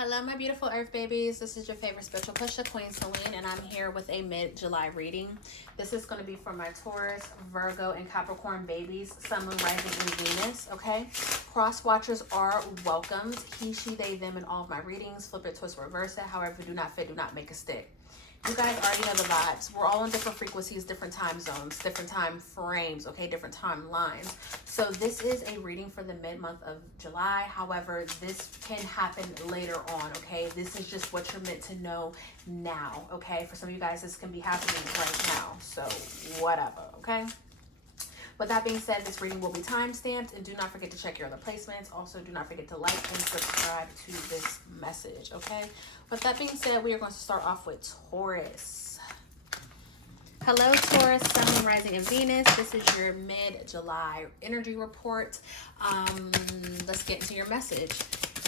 Hello, my beautiful earth babies. This is your favorite spiritual pusher, Queen Celine, and I'm here with a mid-July reading. This is going to be for my Taurus, Virgo, and Capricorn babies, Sun, Moon, Rising, and Venus, okay? Cross watchers are welcomed. He, she, they, them in all of my readings. Flip it, twist, reverse it. However, do not fit, do not make a stick. You guys already know the vibes. We're all in different frequencies, different time zones, different time frames, okay, different timelines. So this is a reading for the mid-month of July. However, this can happen later on, okay? This is just what you're meant to know now, okay? For some of you guys, this can be happening right now. So whatever, okay? With that being said, this reading will be time-stamped, and do not forget to check your other placements. Also, do not forget to like and subscribe to this message, okay? With that being said, we are going to start off with Taurus. Hello, Taurus, Sun, Moon, Rising, and Venus. This is your mid-July energy report. Let's get into your message.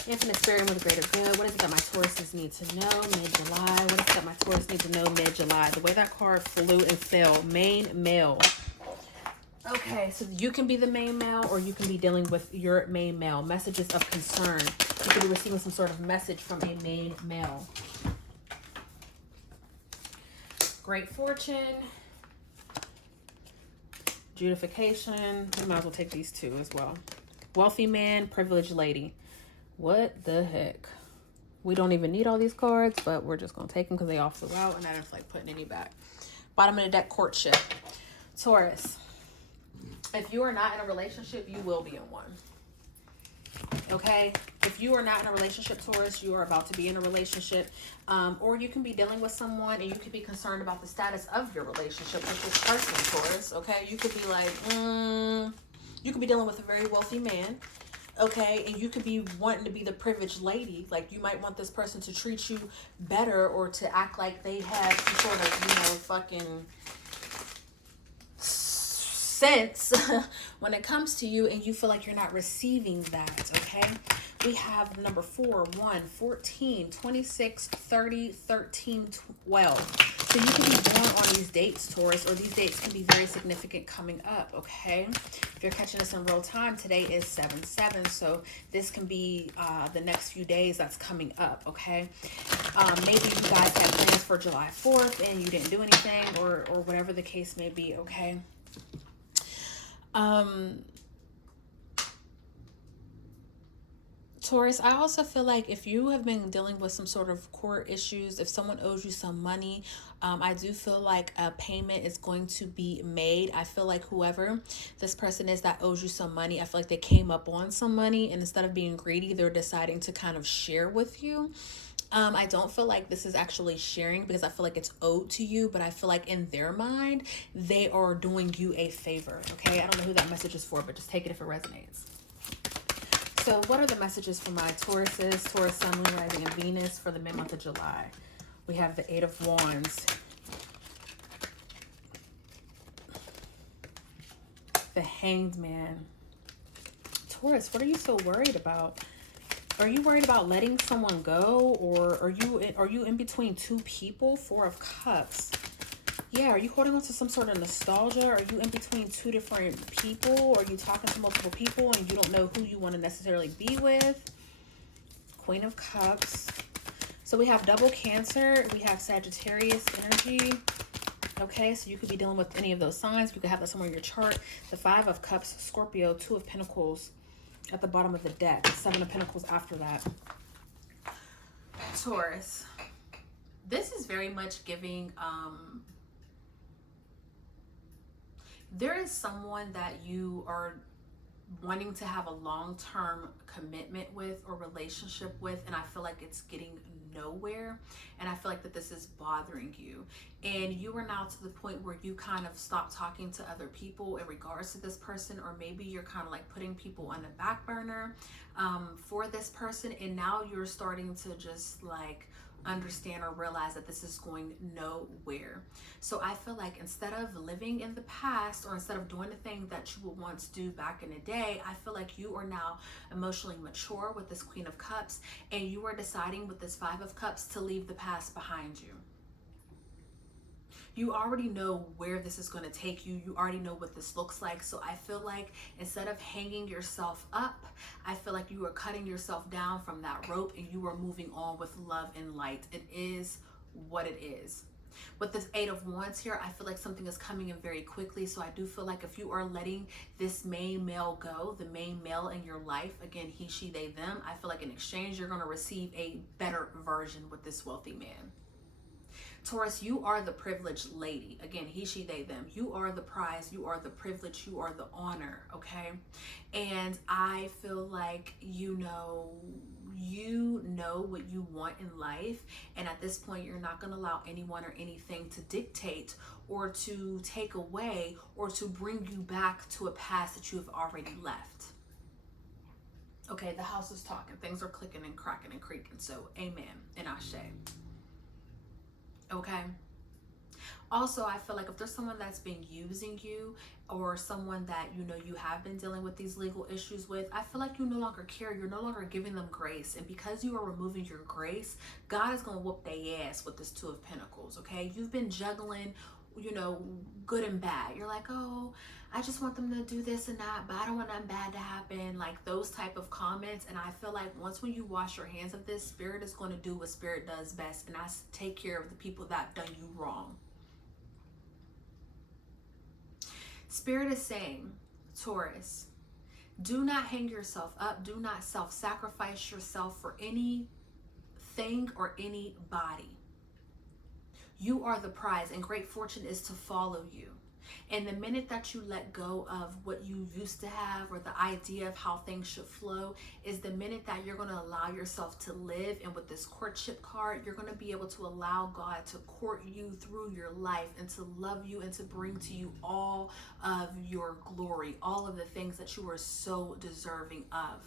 Infinite Spirit with greater good. What is it that my Tauruses need to know mid-July? What is it that my Taurus need to know mid-July? The way that card flew and fell. Main male. Okay, so you can be the main male or you can be dealing with your main male. Messages of concern. You could be receiving some sort of message from a main male. Great fortune. Judification. You might as well take these two as well. Wealthy man, privileged lady. What the heck? We don't even need all these cards, but we're just going to take them because they all flew out and I didn't feel like putting any back. Bottom of the deck, courtship. Taurus. If you are not in a relationship, you will be in one. Okay? If you are not in a relationship, Taurus, you are about to be in a relationship. Or you can be dealing with someone and you could be concerned about the status of your relationship with this person, Taurus. Okay? You could be like, you could be dealing with a very wealthy man. Okay? And you could be wanting to be the privileged lady. Like, you might want this person to treat you better or to act like they have some sort of, fucking sense when it comes to you and you feel like you're not receiving that, okay? We have number 4, 1, 14, 26, 30, 13, 12. So you can be born on these dates, Taurus, or these dates can be very significant coming up, okay? If you're catching this in real time, today is 7/7, so this can be the next few days that's coming up, okay? Maybe you guys had plans for July 4th and you didn't do anything or whatever the case may be, okay? Taurus, I also feel like if you have been dealing with some sort of court issues, if someone owes you some money, I do feel like a payment is going to be made. I feel like whoever this person is that owes you some money, I feel like they came up on some money and instead of being greedy, they're deciding to kind of share with you. I don't feel like this is actually sharing because I feel like it's owed to you, but I feel like in their mind, they are doing you a favor, okay? I don't know who that message is for, but just take it if it resonates. So what are the messages for my Tauruses, Taurus, Sun, Moon, Rising, and Venus for the mid-month of July? We have the 8 of Wands, the Hanged Man. Taurus, what are you so worried about? Are you worried about letting someone go, or are you in between two people? 4 of Cups. Yeah, are you holding on to some sort of nostalgia? Are you in between two different people? Are you talking to multiple people and you don't know who you want to necessarily be with? Queen of Cups. So we have double Cancer. We have Sagittarius energy. Okay, so you could be dealing with any of those signs. You could have that somewhere in your chart. The 5 of Cups, Scorpio, 2 of Pentacles at the bottom of the deck. 7 of Pentacles after that. Taurus. This is very much giving... there is someone that you are wanting to have a long-term commitment with or relationship with, and I feel like it's getting nowhere, and I feel like that this is bothering you, and you are now to the point where you kind of stop talking to other people in regards to this person, or maybe you're kind of like putting people on the back burner for this person, and now you're starting to just like understand or realize that this is going nowhere. So I feel like instead of living in the past or instead of doing the thing that you would once do back in the day, I feel like you are now emotionally mature with this Queen of Cups, and you are deciding with this 5 of Cups to leave the past behind you. You already know where this is going to take you. You already know what this looks like. So I feel like instead of hanging yourself up, I feel like you are cutting yourself down from that rope and you are moving on with love and light. It is what it is. With this Eight of Wands here, I feel like something is coming in very quickly. So I do feel like if you are letting this main male go, the main male in your life, again, he, she, they, them, I feel like in exchange, you're going to receive a better version with this wealthy man. Taurus, you are the privileged lady. Again, he, she, they, them. You are the prize. You are the privilege. You are the honor, okay? And I feel like you know what you want in life. And at this point, you're not going to allow anyone or anything to dictate or to take away or to bring you back to a past that you have already left. Okay, the house is talking. Things are clicking and cracking and creaking. So amen and ashe. Okay. Also, I feel like if there's someone that's been using you or someone that, you know, you have been dealing with these legal issues with, I feel like you no longer care. You're no longer giving them grace. And because you are removing your grace, God is going to whoop their ass with this Two of Pentacles. Okay. You've been juggling, you know, good and bad. You're like, oh, I just want them to do this and that, but I don't want nothing bad to happen. Like those type of comments. And I feel like once when you wash your hands of this, Spirit is going to do what Spirit does best. And that's take care of the people that have done you wrong. Spirit is saying, Taurus, do not hang yourself up. Do not self-sacrifice yourself for anything or anybody. You are the prize and great fortune is to follow you. And the minute that you let go of what you used to have or the idea of how things should flow is the minute that you're going to allow yourself to live. And with this courtship card, you're going to be able to allow God to court you through your life and to love you and to bring to you all of your glory, all of the things that you are so deserving of.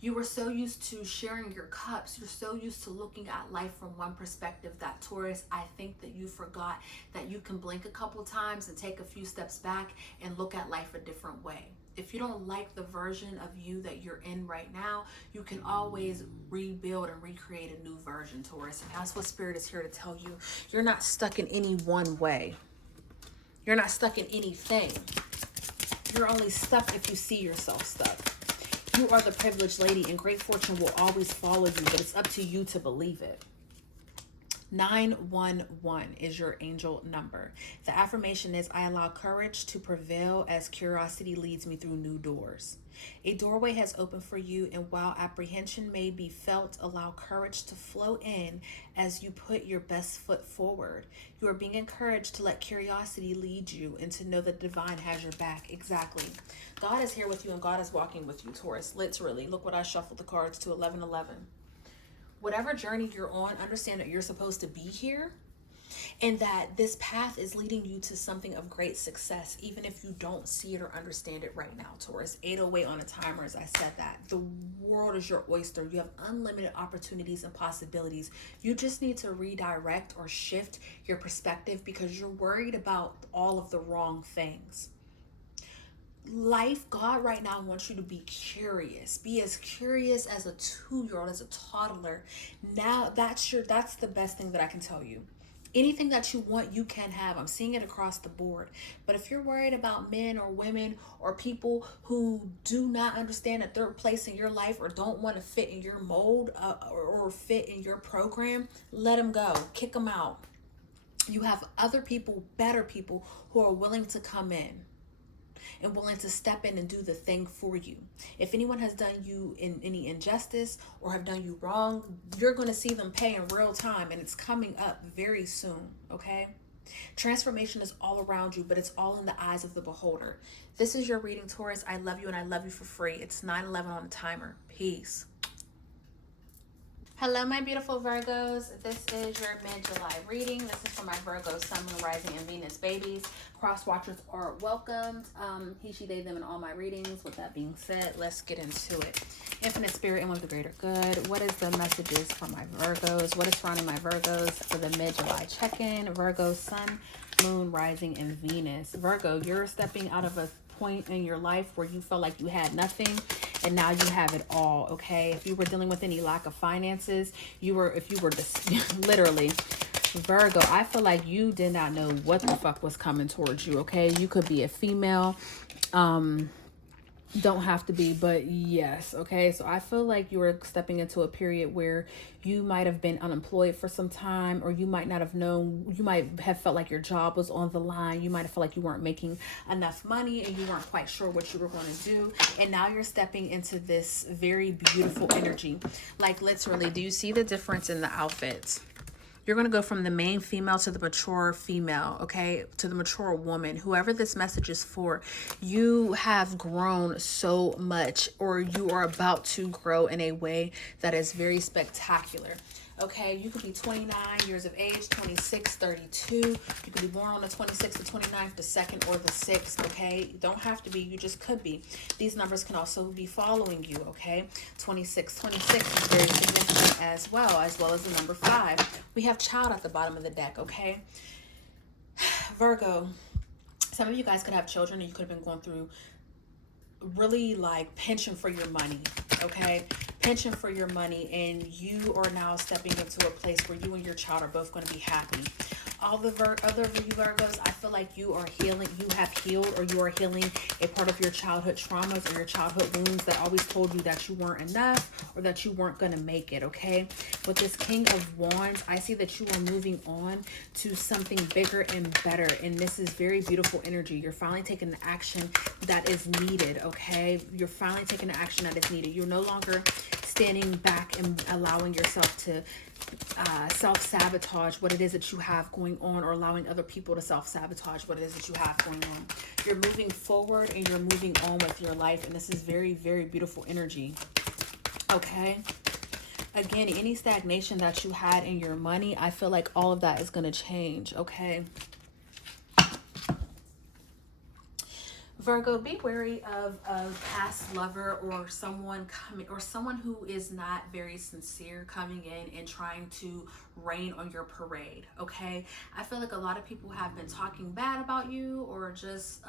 You were so used to sharing your cups. You're so used to looking at life from one perspective that, Taurus, I think that you forgot that you can blink a couple times and take a few steps back and look at life a different way. If you don't like the version of you that you're in right now, you can always rebuild and recreate a new version, Taurus. And that's what Spirit is here to tell you. You're not stuck in any one way. You're not stuck in anything. You're only stuck if you see yourself stuck. You are the privileged lady and great fortune will always follow you, but it's up to you to believe it. 911 is your angel number. The affirmation is, I allow courage to prevail as curiosity leads me through new doors. A doorway has opened for you, and while apprehension may be felt, allow courage to flow in as you put your best foot forward. You are being encouraged to let curiosity lead you and to know that divine has your back. Exactly. God is here with you and God is walking with you, Taurus. Literally. Look what I shuffled the cards to 1111. Whatever journey you're on, understand that you're supposed to be here and that this path is leading you to something of great success, even if you don't see it or understand it right now, Taurus. 808 on a timer, as I said that. The world is your oyster. You have unlimited opportunities and possibilities. You just need to redirect or shift your perspective because you're worried about all of the wrong things. Life, God right now wants you to be curious. Be as curious as a 2-year-old, as a toddler. Now that's the best thing that I can tell you. Anything that you want, you can have. I'm seeing it across the board. But if you're worried about men or women or people who do not understand that they're place in your life or don't want to fit in your mold or fit in your program, let them go. Kick them out. You have other people, better people who are willing to come in and willing to step in and do the thing for you. If anyone has done you in any injustice or have done you wrong, you're going to see them pay in real time, and it's coming up very soon, okay? Transformation is all around you, but it's all in the eyes of the beholder. This is your reading, Taurus. I love you and I love you for free. It's 9/11 on the timer. Peace. Hello, my beautiful Virgos. This is your mid-July reading. This is for my Virgo, Sun, Moon, Rising, and Venus babies. Cross watchers are welcomed. He, she, they, them in all my readings. With that being said, let's get into it. Infinite Spirit and with the greater good. What is the messages for my Virgos? What is surrounding my Virgos for the mid-July check-in? Virgo, Sun, Moon, Rising, and Venus. Virgo, you're stepping out of a point in your life where you felt like you had nothing and now you have it all. Okay, if you were dealing with any lack of finances, if you were just literally Virgo, I feel like you did not know what the fuck was coming towards you, okay? You could be a female. Don't have to be, but yes, okay? So I feel like you were stepping into a period where you might have been unemployed for some time, or you might not have known, you might have felt like your job was on the line. You might have felt like you weren't making enough money and you weren't quite sure what you were going to do. And now you're stepping into this very beautiful energy. Like literally, do you see the difference in the outfits? You're going to go from the main female to the mature female, okay, to the mature woman. Whoever this message is for, you have grown so much, or you are about to grow in a way that is very spectacular. Okay, you could be 29 years of age, 26, 32. You could be born on the 26th, the 29th, the 2nd, or the 6th, okay? You don't have to be, you just could be. These numbers can also be following you, okay? 26 is very significant as well as the number 5. We have child at the bottom of the deck, okay? Virgo, some of you guys could have children and you could have been going through really like pension for your money, okay? Pension for your money, and you are now stepping into a place where you and your child are both going to be happy. All the other Virgos, I feel like you are healing, you have healed, or you are healing a part of your childhood traumas or your childhood wounds that always told you that you weren't enough or that you weren't going to make it, okay? With this King of Wands, I see that you are moving on to something bigger and better, and this is very beautiful energy. You're finally taking the action that is needed, okay? You're finally taking the action that is needed. You're no longer standing back and allowing yourself to self-sabotage what it is that you have going on, or allowing other people to self-sabotage what it is that you have going on. You're moving forward and you're moving on with your life, and this is very, very beautiful energy, okay? Again, any stagnation that you had in your money, I feel like all of that is going to change, okay? Virgo, be wary of a past lover or someone coming, or someone who is not very sincere coming in and trying to rain on your parade, okay? I feel like a lot of people have been talking bad about you, or just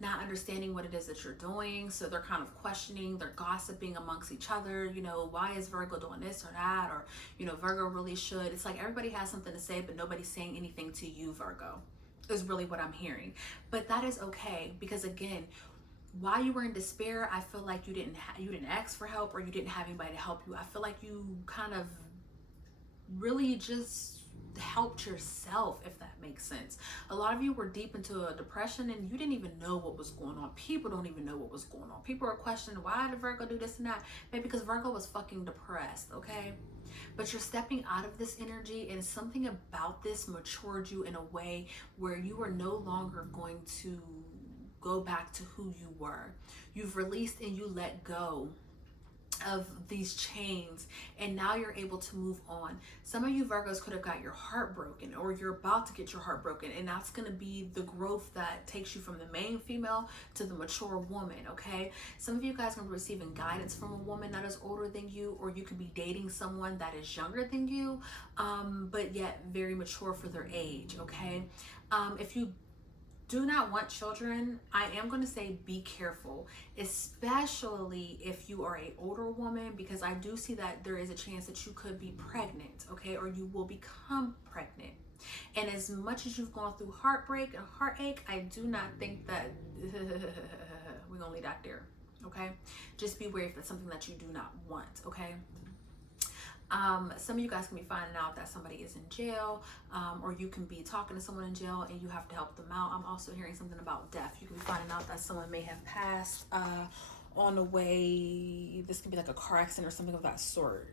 not understanding what it is that you're doing. So they're kind of questioning, they're gossiping amongst each other. You know, why is Virgo doing this or that? Or, you know, Virgo really should. It's like everybody has something to say, but nobody's saying anything to you, Virgo, is really what I'm hearing. But that is okay, because again, while you were in despair, I feel like you didn't ask for help, or you didn't have anybody to help you. I feel like you kind of really just helped yourself, if that makes sense. A lot of you were deep into a depression and you didn't even know what was going on. People don't even know what was going on. People are questioning, why did Virgo do this and that? Maybe because Virgo was fucking depressed, okay? But you're stepping out of this energy, and something about this matured you in a way where you are no longer going to go back to who you were. You've released and you let go of these chains, and now you're able to move on. Some of you Virgos could have got your heart broken, or you're about to get your heart broken, and that's going to be the growth that takes you from the main female to the mature woman, okay? Some of you guys are going to be receiving guidance from a woman that is older than you, or you could be dating someone that is younger than you, but yet very mature for their age, okay? If you do not want children, I am going to say be careful, especially if you are an older woman, because I do see that there is a chance that you could be pregnant, okay, or you will become pregnant. And as much as you've gone through heartbreak and heartache, I do not think that we're going to leave that there, okay? Just be aware if that's something that you do not want, okay? Some of you guys can be finding out that somebody is in jail, or you can be talking to someone in jail and you have to help them out. I'm also hearing something about death. You can be finding out that someone may have passed on the way. This can be like a car accident or something of that sort.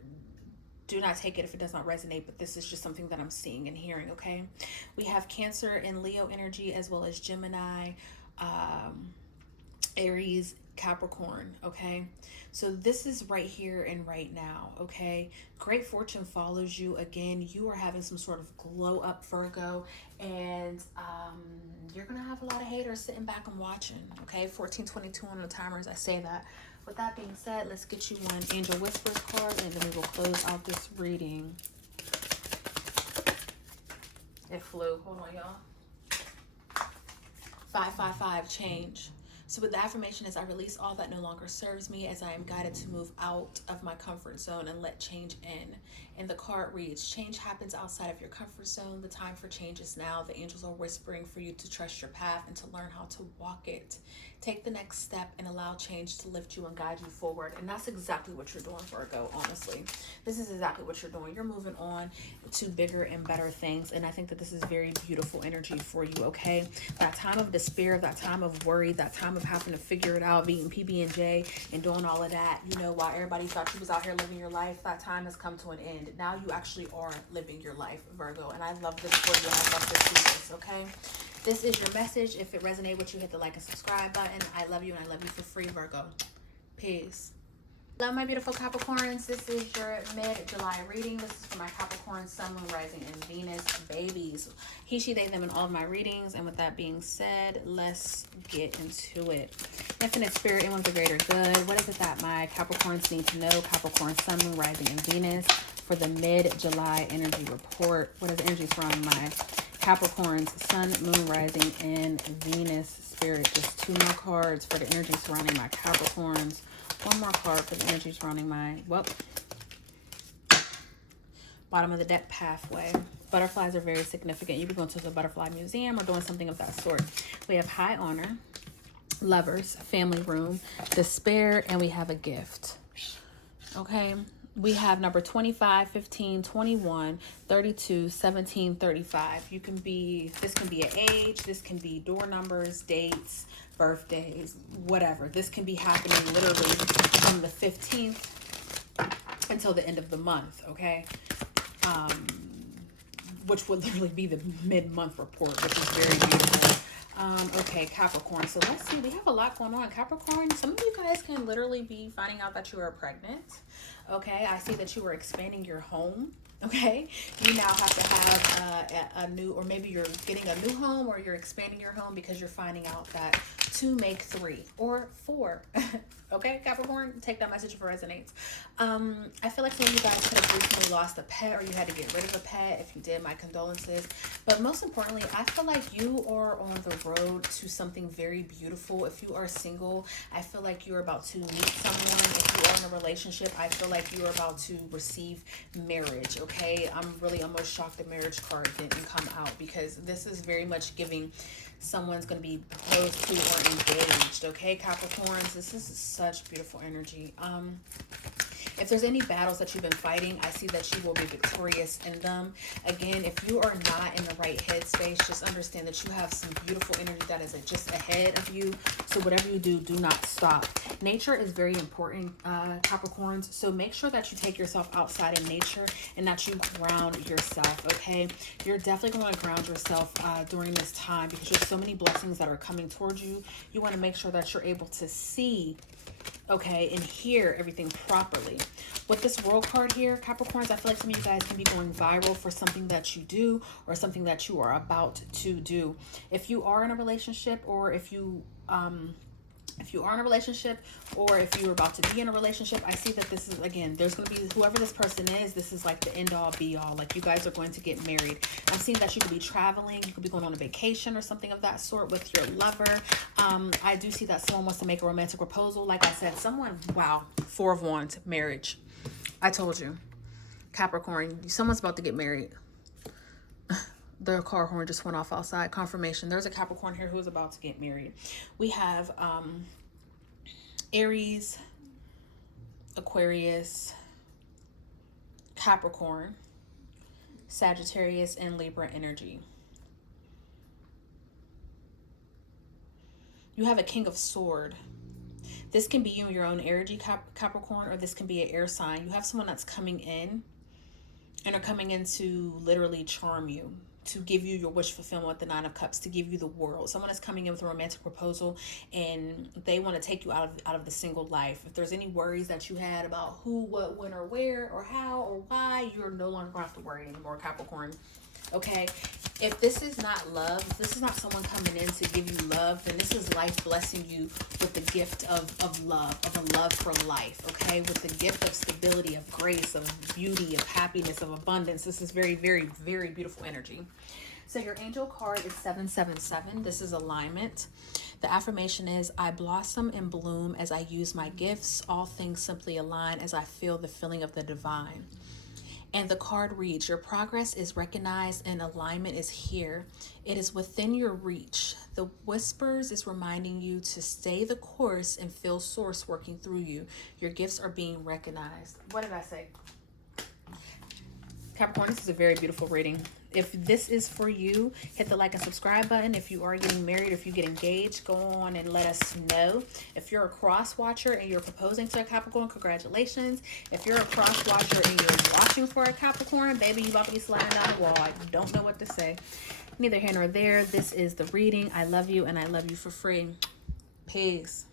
Do not take it if it does not resonate, but this is just something that I'm seeing and hearing, okay? We have Cancer and Leo energy, as well as Gemini, Aries, Capricorn, okay? So this is right here and right now, okay? Great fortune follows you. Again, you are having some sort of glow up, Virgo, and you're gonna have a lot of haters sitting back and watching, okay? 1422 on the timer as I say that. With that being said, let's get you one Angel Whispers card, and then we will close out this reading. It flew. Hold on, y'all. 555 change. So with the affirmation is, I release all that no longer serves me as I am guided to move out of my comfort zone and let change in. And the card reads, change happens outside of your comfort zone. The time for change is now. The angels are whispering for you to trust your path and to learn how to walk it. Take the next step and allow change to lift you and guide you forward. And that's exactly what you're doing, Virgo, honestly. This is exactly what you're doing. You're moving on to bigger and better things. And I think that this is very beautiful energy for you, okay? That time of despair, that time of worry, that time of having to figure it out, being PB&J and doing all of that, you know, while everybody thought you was out here living your life, that time has come to an end. Now you actually are living your life, Virgo. And I love this for you, and I love to see this, okay? This is your message. If it resonated with you, hit the like and subscribe button. I love you, and I love you for free, Virgo. Peace. Hello, my beautiful Capricorns. This is your mid-July reading. This is for my Capricorn, Sun, Moon, Rising, and Venus babies. He, she, they, them in all of my readings. And with that being said, let's get into it. Infinite Spirit, and one's a greater good. What is it that my Capricorns need to know? Capricorn, Sun, Moon, Rising, and Venus for the mid-July energy report. What is the energy surrounding my Capricorns, Sun, Moon, Rising, and Venus Spirit? Just two more cards for the energy surrounding my Capricorns. One more card for the energy surrounding my, bottom of the deck, pathway. Butterflies are very significant. You could go into a butterfly museum or doing something of that sort. We have high honor, lovers, family room, despair, and we have a gift. Okay. We have number 25, 15, 21, 32, 17, 35. You can be, this can be an age, this can be door numbers, dates, birthdays, whatever. This can be happening literally from the 15th until the end of the month, okay? Which would literally be the mid-month report, which is very beautiful. Okay, Capricorn. So let's see. We have a lot going on. Capricorn, some of you guys can literally be finding out that you are pregnant. Okay, I see that you are expanding your home. Okay, you now have to have a new, or maybe you're getting a new home, or you're expanding your home because you're finding out that 2 make 3 or 4. Okay, Capricorn, take that message if it resonates. I feel like some of you guys could have recently lost a pet, or you had to get rid of a pet. If you did, my condolences. But most importantly, I feel like you are on the road to something very beautiful. If you are single, I feel like you're about to meet someone. If you are in a relationship, I feel like you are about to receive marriage. Okay, I'm really almost shocked the marriage card didn't come out, because this is very much giving someone's going to be close to or engaged. Okay, Capricorns, this is such beautiful energy. If there's any battles that you've been fighting, I see that you will be victorious in them. Again, if you are not in the right headspace, just understand that you have some beautiful energy that is just ahead of you. So whatever you do, do not stop. Nature is very important, Capricorns. So make sure that you take yourself outside in nature and that you ground yourself, okay? You're definitely going to ground yourself during this time, because there's so many blessings that are coming towards you. You want to make sure that you're able to see, okay, and hear everything properly. With this world card here, Capricorns, I feel like some of you guys can be going viral for something that you do or something that you are about to do. If you are in a relationship, or if you are in a relationship, or if you're about to be in a relationship, I see that this is, again, there's going to be, whoever this person is, this is like the end all be all. Like, you guys are going to get married. I'm seeing that you could be traveling, you could be going on a vacation or something of that sort with your lover. I do see that someone wants to make a romantic proposal. Like I said, someone, wow, 4 of Wands, marriage. I told you, Capricorn, someone's about to get married. The car horn just went off outside. Confirmation. There's a Capricorn here who's about to get married. We have Aries, Aquarius, Capricorn, Sagittarius, and Libra energy. You have a King of Sword. This can be you and your own energy, Capricorn, or this can be an air sign. You have someone that's coming in and are coming in to literally charm you, to give you your wish fulfillment with the 9 of Cups, to give you the world. Someone is coming in with a romantic proposal, and they want to take you out of the single life. If there's any worries that you had about who, what, when, or where, or how, or why, you're no longer going to have to worry anymore, Capricorn. Okay, if this is not love, if this is not someone coming in to give you love, then this is life blessing you with the gift of love, of a love for life, okay? With the gift of stability, of grace, of beauty, of happiness, of abundance. This is very, very, very beautiful energy. So your angel card is 777. This is alignment. The affirmation is, I blossom and bloom as I use my gifts. All things simply align as I feel the feeling of the divine. And the card reads, your progress is recognized and alignment is here. It is within your reach. The whispers is reminding you to stay the course and feel source working through you. Your gifts are being recognized. What did I say? Capricorn, this is a very beautiful reading. If this is for you, hit the like and subscribe button. If you are getting married, if you get engaged, go on and let us know. If you're a cross watcher and you're proposing to a Capricorn, congratulations. If you're a cross watcher and you're watching for a Capricorn, baby, you about to be sliding down the wall. I don't know what to say. Neither here nor there. This is the reading. I love you and I love you for free. Peace.